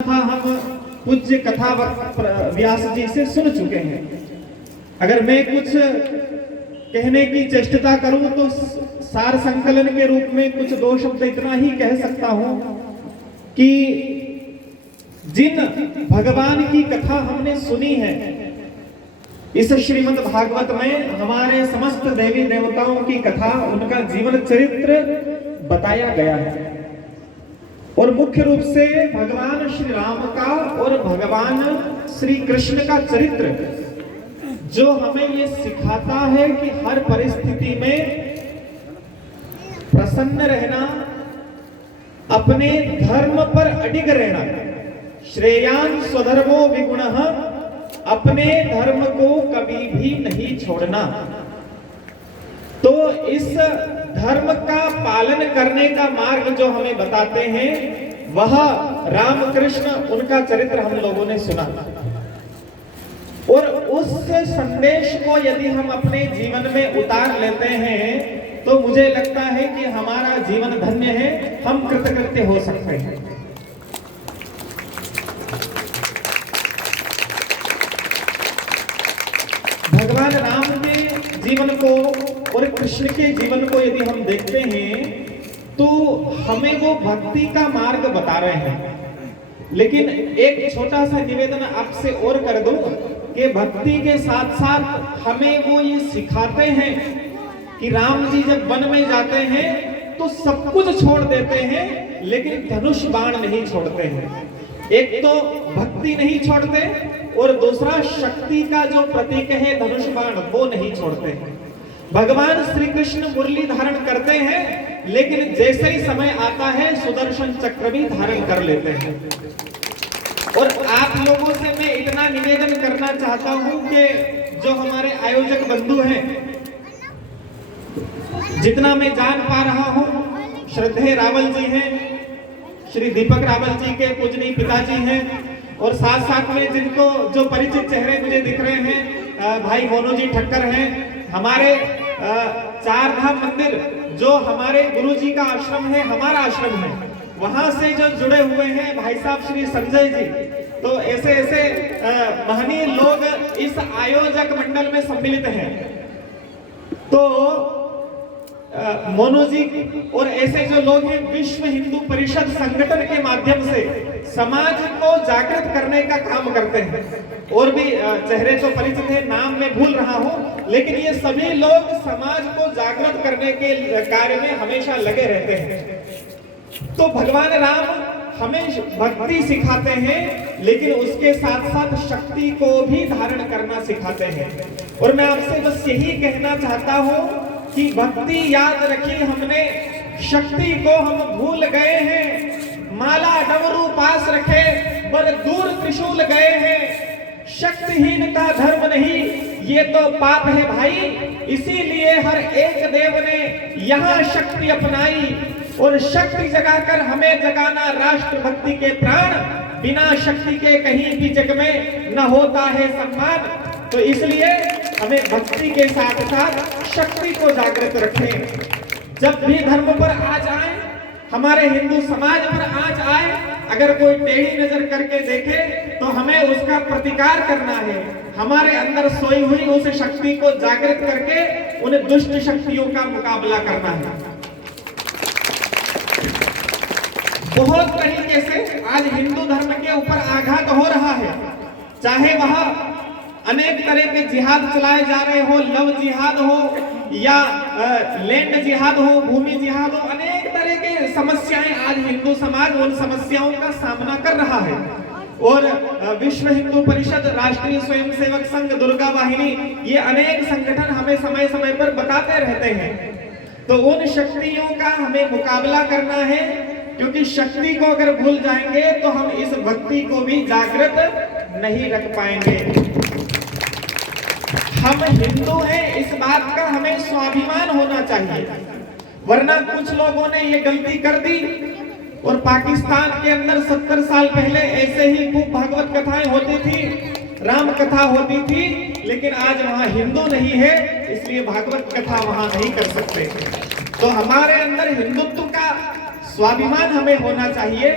था हम पूज्य कथा व्यास जी से सुन चुके हैं। अगर मैं कुछ कहने की चेष्टा करूं तो सार संकलन के रूप में कुछ दो शब्द इतना ही कह सकता हूं कि जिन भगवान की कथा हमने सुनी है इस श्रीमद् भागवत में, हमारे समस्त देवी देवताओं की कथा, उनका जीवन चरित्र बताया गया है। और मुख्य रूप से भगवान श्री राम का और भगवान श्री कृष्ण का चरित्र जो हमें ये सिखाता है कि हर परिस्थिति में प्रसन्न रहना, अपने धर्म पर अडिग रहना, श्रेयान स्वधर्मो विगुणः, अपने धर्म को कभी भी नहीं छोड़ना। तो इस धर्म का पालन करने का मार्ग जो हमें बताते हैं वह रामकृष्ण, उनका चरित्र हम लोगों ने सुना। और उस संदेश को यदि हम अपने जीवन में उतार लेते हैं तो मुझे लगता है कि हमारा जीवन धन्य है, हम कृतकृत्य हो सकते हैं। भगवान राम के जीवन को और कृष्ण के जीवन को यदि हम देखते हैं तो हमें वो भक्ति का मार्ग बता रहे हैं। लेकिन एक छोटा सा निवेदन आपसे और कर दूं कि भक्ति के साथ साथ हमें वो ये सिखाते हैं कि राम जी जब वन में जाते हैं तो सब कुछ छोड़ देते हैं लेकिन धनुष बाण नहीं छोड़ते हैं। एक तो भक्ति नहीं छोड़ते और दूसरा शक्ति का जो प्रतीक है धनुष बाण, वो नहीं छोड़ते। भगवान श्री कृष्ण मुरली धारण करते हैं लेकिन जैसे ही समय आता है सुदर्शन चक्र भी धारण कर लेते हैं। और आप लोगों से मैं इतना निवेदन करना चाहता हूं कि जो हमारे आयोजक बंधु हैं, जितना मैं जान पा रहा हूं, श्रद्धेय रावल जी हैं, श्री दीपक रावल जी के पूजनीय पिताजी हैं, और साथ साथ में जिनको जो परिचित चेहरे मुझे दिख रहे हैं, भाई मोनू जी ठक्कर हैं, हमारे चार धाम मंदिर जो हमारे गुरु जी का आश्रम है, हमारा आश्रम है, वहां से जो जुड़े हुए हैं भाई साहब श्री संजय जी। तो ऐसे ऐसे महनीय लोग इस आयोजक मंडल में सम्मिलित हैं। तो मोनू जी और ऐसे जो लोग हैं विश्व हिंदू परिषद संगठन के माध्यम से समाज को जागृत करने का काम करते हैं। और भी चेहरे तो परिचित हैं, नाम मैं भूल रहा हूं, लेकिन ये सभी लोग समाज को जागृत करने के कार्य में हमेशा लगे रहते हैं। तो भगवान राम हमें भक्ति सिखाते हैं लेकिन उसके साथ साथ शक्ति को भी धारण करना सिखाते हैं। और मैं आपसे बस यही कहना चाहता हूं कि भक्ति याद रखी हमने, शक्ति को हम भूल गए हैं। माला डमरू पास रखे पर दूर त्रिशूल गए हैं। शक्तिहीन का धर्म नहीं, ये तो पाप है भाई। इसीलिए हर एक देव ने यहाँ शक्ति अपनाई और शक्ति जगाकर हमें जगाना राष्ट्र भक्ति के प्राण। बिना शक्ति के कहीं भी जग में न होता है सम्मान। तो इसलिए हमें भक्ति के साथ साथ शक्ति को जागृत रखें। जब भी धर्म पर आ जाए, हमारे हिंदू समाज पर आ जाए, अगर कोई टेढ़ी नजर करके देखे तो हमें उसका प्रतिकार करना है। हमारे अंदर सोई हुई उस शक्ति को जागृत करके उन दुष्ट शक्तियों का मुकाबला करना है। बहुत तरीके से आज हिंदू धर्म के ऊपर आघात हो रहा है, चाहे वह अनेक तरह के जिहाद चलाए जा रहे हो, लव जिहाद हो या लैंड जिहाद हो, भूमि जिहाद हो, अनेक तरह के समस्याएं आज हिंदू समाज उन समस्याओं का सामना कर रहा है। और विश्व हिंदू परिषद, राष्ट्रीय स्वयंसेवक संघ, दुर्गा वाहिनी, ये अनेक संगठन हमें समय समय पर बताते रहते हैं। तो उन शक्तियों का हमें मुकाबला करना है, क्योंकि शक्ति को अगर भूल जाएंगे तो हम इस भक्ति को भी जागृत नहीं रख पाएंगे। हम हिंदू हैं, इस बात का हमें स्वाभिमान होना चाहिए। वरना कुछ लोगों ने ये गलती कर दी और पाकिस्तान के अंदर 70 साल पहले ऐसे ही खूब भागवत कथाएं होती थी, राम कथा होती थी, लेकिन आज वहां हिंदू नहीं है, इसलिए भागवत कथा वहां नहीं कर सकते। तो हमारे अंदर हिंदुत्व का स्वाभिमान हमें होना चाहिए।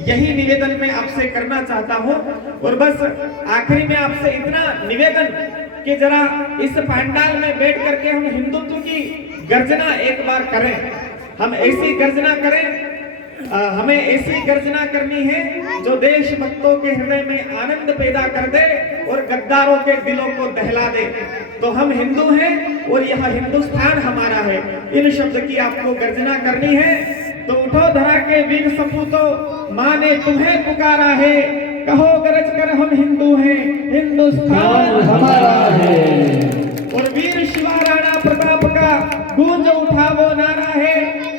यही निवेदन मैं आपसे करना चाहता हूँ। और बस आखिरी में आपसे इतना निवेदन कि जरा इस पंडाल में बैठ करके हम हिंदुत्व की गर्जना एक बार करें। हम ऐसी गर्जना करें, हमें ऐसी गर्जना करनी है जो देशभक्तों के हृदय में आनंद पैदा कर दे और गद्दारों के दिलों को दहला दे। तो हम हिंदू हैं और यह हिंदुस्तान हमारा है, इन शब्द की आपको गर्जना करनी है। तो उठो धरा के वीर सपूतों, माँ ने तुम्हें पुकारा है, कहो गरज कर हम हिंदू हैं, हिंदुस्तान हमारा है। और वीर शिवा राणा प्रताप का गूंज उठा वो नारा है,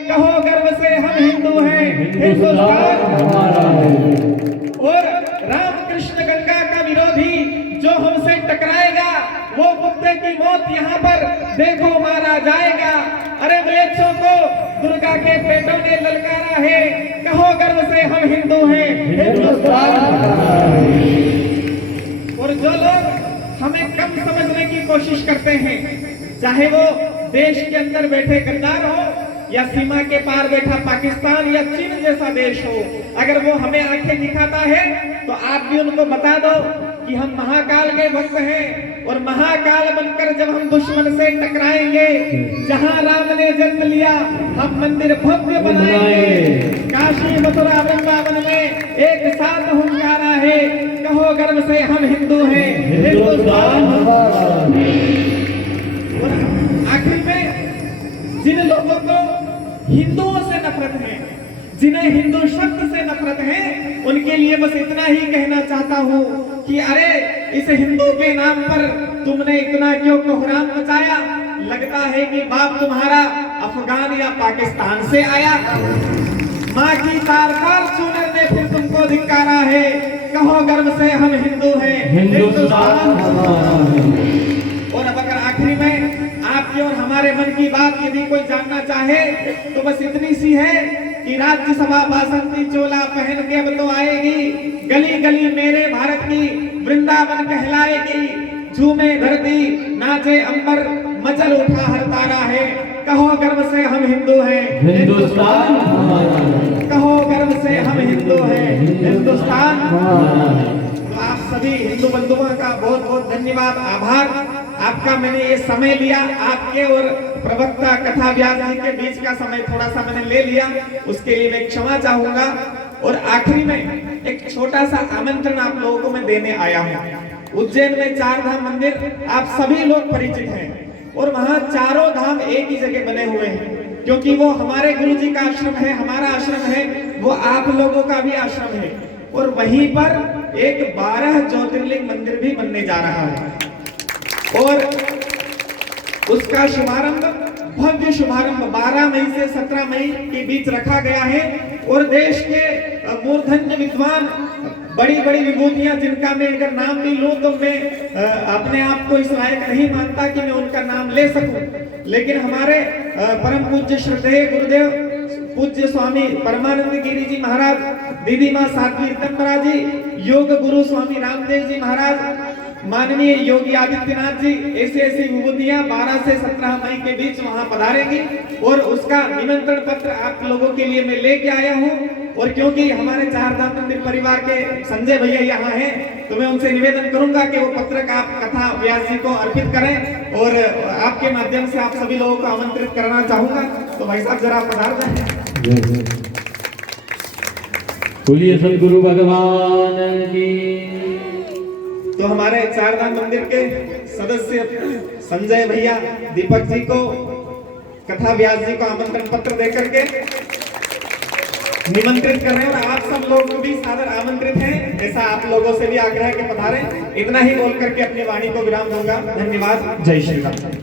कहो गर्व से हम हिंदू हैं, हिंदुस्तान हमारा है। और रामकृष्ण गंगा का विरोधी जो हमसे टकराएगा, वो कुत्ते की मौत यहाँ पर देखो मारा जाएगा। अरे म्लेच्छों को दुर्गा के बेटों ने ललकारा है, कहो गर्व से हम हिंदू हैं, हिंदुस्तान हमारा है। और जो लोग हमें कम समझने की कोशिश करते हैं, चाहे वो देश के अंदर बैठे गद्दार हो या सीमा के पार बैठा पाकिस्तान या चीन जैसा देश हो, अगर वो हमें आंखें दिखाता है तो आप भी उनको बता दो कि हम महाकाल के भक्त हैं। और महाकाल बनकर जब हम दुश्मन से टकराएंगे, जहां राम ने जन्म लिया हम मंदिर भव्य बनाएंगे। काशी मथुरा वृंदावन में एक साथ हुंकारा है, कहो गर्व से हम हिंदू हैं, हिंदुस्तान हमारा। आखिर में जिन लोगों को हिंदुओं से नफरत है, जिन्हें हिंदू शब्द से नफरत है, उनके लिए बस इतना ही कहना चाहता हूँ कि अरे इस हिंदू के नाम पर तुमने इतना क्यों कोहराम मचाया? लगता है कि बाप तुम्हारा अफगान या पाकिस्तान से आया। माँ की तार-तार चूनर ने फिर तुमको धिक्कारा है, कहो गर्व से हम हिंदू हैं, हिंदुस्तान हमारा है। और अब अगर आखिरी में आपकी और हमारे मन की बात यदि कोई जानना चाहे तो बस इतनी सी है कि राज्यसभा बासंती चोला पहन के अब तो आएगी, गली गली मेरे भारत की वृंदावन कहलाएगी। झूमे धरती नाचे अंबर, मचल उठा हर तारा है, कहो गर्व से हम हिंदू हैं, हिंदुस्तान हमारा है। कहो गर्व से हम हिंदू हैं, हिंदुस्तान हमारा है। तो आप सभी हिंदू बंधुओं का बहुत बहुत धन्यवाद, आभार। आपका मैंने ये समय लिया, आपके और प्रवक्ता कथा व्यास जी के बीच का समय थोड़ा सा मैंने ले लिया, उसके लिए मैं क्षमा चाहूंगा। और आखिरी में एक छोटा सा आमंत्रण आप लोगों को मैं देने आया हूँ। उज्जैन में 4 धाम मंदिर आप सभी लोग परिचित हैं और वहाँ चारों धाम एक ही जगह बने हुए हैं, क्योंकि वो हमारे गुरु जी का आश्रम है, हमारा आश्रम है, वो आप लोगों का भी आश्रम है। और वहीं पर एक 12 ज्योतिर्लिंग मंदिर भी बनने जा रहा है और उसका शुभारंभ, भव्य शुभारंभ 12 मई से 17 मई के बीच रखा गया है। और देश के मूर्धन्य विद्वान, बड़ी बड़ी विभूतियां जिनका मैं अगर नाम भी लूं तो मैं अपने आप को इस लायक नहीं मानता कि मैं उनका नाम ले सकूं, लेकिन हमारे परम पूज्य श्रद्धेय गुरुदेव पूज्य स्वामी परमानंद गिरी जी महाराज, दीदी माँ साध्वी रितंबरा जी, योग गुरु स्वामी रामदेव जी महाराज, माननीय योगी आदित्यनाथ जी, ऐसे ऐसी विभूतियां 12 से 17 मई के बीच वहां पधारेंगी। और उसका निमंत्रण पत्र आप लोगों के लिए मैं लेके आया हूं। और क्योंकि हमारे 4 धाम मंदिर परिवार के संजय भैया यहाँ हैं, तो मैं उनसे निवेदन करूंगा कि वो पत्रक आप कथा व्यास जी को अर्पित करें और आपके माध्यम से आप सभी लोगों को आमंत्रित करना चाहूंगा। तो भाई साहब जरा पधार जाए। बोलिए सदगुरु भगवान की। तो हमारे 4 धाम मंदिर के सदस्य संजय भैया, दीपक जी को, कथा व्यास जी को आमंत्रण पत्र देकर के निमंत्रित कर रहे हैं और आप सब लोग भी सादर आमंत्रित हैं, ऐसा आप लोगों से भी आग्रह है कि पधारें। इतना ही बोल करके अपनी वाणी को विराम दूंगा। धन्यवाद। जय श्री राम।